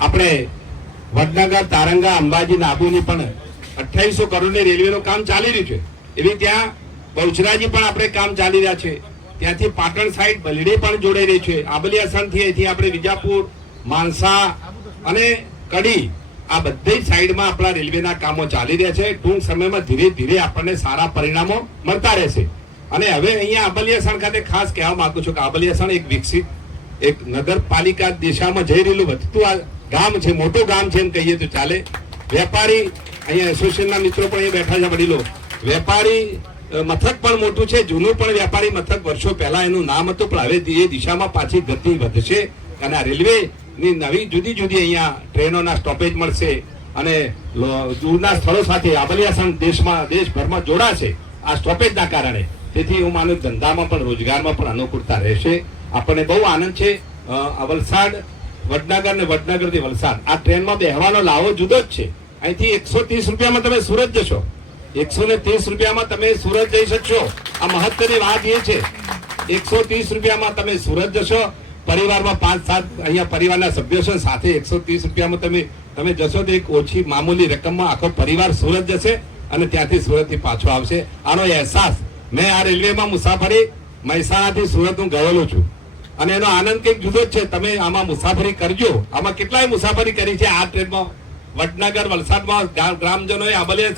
આપણે વડનગર, તારંગા, અંબાજી નાબુની પણ અઠ્યાવીસો કરોડની રેલવેનું કામ ચાલી રહ્યું છે. એવી ત્યાં બહુચરાજી પણ આપણે કામ ચાલી રહ્યા છે. ત્યાંથી પાટણ સાઈડ બલડી પણ જોડાઈ રહી છે. આબલિયાસણથી અહીંથી આપણે વિજાપુર, માનસા અને કડી આ બધી સાઈડમાં આપણા રેલવેના કામો ચાલી રહ્યા છે. ટૂંક સમયમાં ધીરે ધીરે આપણને સારા પરિણામો મળતા રહેશે. અને હવે અહીંયા આબલિયાસણ ખાતે ખાસ કહેવા માંગુ છું કે આબલિયાસણ એક વિકસિત, એક નગરપાલિકા દિશામાં જઈ રહેલું વધતું આ ગામ છે, મોટું ગામ છે એમ કહીએ તો ચાલે. વેપારી, અહીંયા એસોસિએશનના મિત્રો પણ અહીંયા બેઠા છે, વડીલો. વેપારી મથક પણ મોટું છે, જૂનું પણ વેપારી મથક વર્ષો પહેલા એનું નામ હતું, પણ હવે એ દિશામાં પાછી ગતિ વધશે. અને આ રેલવે ની નવી જુદી જુદી અહીંયા ટ્રેનોના સ્ટોપેજ મળશે. અને દૂરના સ્થળો સાથે આબલિયાસણ દેશમાં, દેશભરમાં જોડાશે આ સ્ટોપેજના કારણે. તેથી હું માનું ધંધામાં પણ, રોજગારમાં પણ અનુકૂળતા રહેશે. આપણને બહુ આનંદ છે. વલસાડ વડનગર ને વડનગરથી વલસાડ. આ ટ્રેનમાં બેહવાનો લાવો જુદો જ છે. અહીંથી એકસો ત્રીસ રૂપિયામાં તમે સુરત જશો. એકસો ને ત્રીસ રૂપિયામાં તમે સુરત જઈ શકશો. આ મહત્વની વાત એ છે. એકસો ત્રીસ રૂપિયામાં તમે સુરત જશો. પરિવારમાં પાંચ સાત અહીંયા પરિવારના સભ્યો છે. સાથે એકસો ત્રીસ રૂપિયામાં તમે તમે જશો તો એક ઓછી મામૂલી રકમમાં આખો પરિવાર સુરત જશે અને ત્યાંથી સુરતથી પાછો આવશે. આનો અહેસાસ મેં આ રેલવેમાં મુસાફરી મહેસાણાથી સુરત હું ગયેલો છું. અને એનો આનંદ કંઈક જુદો જ છે. તમે આમાં મુસાફરી કરજો. આમાં કેટલાય મુસાફરી કરી છે આ ટ્રેનમાં? વડનગર, વલસાડમાં ગ્રા- ગ્રામજનોએ આબલિયા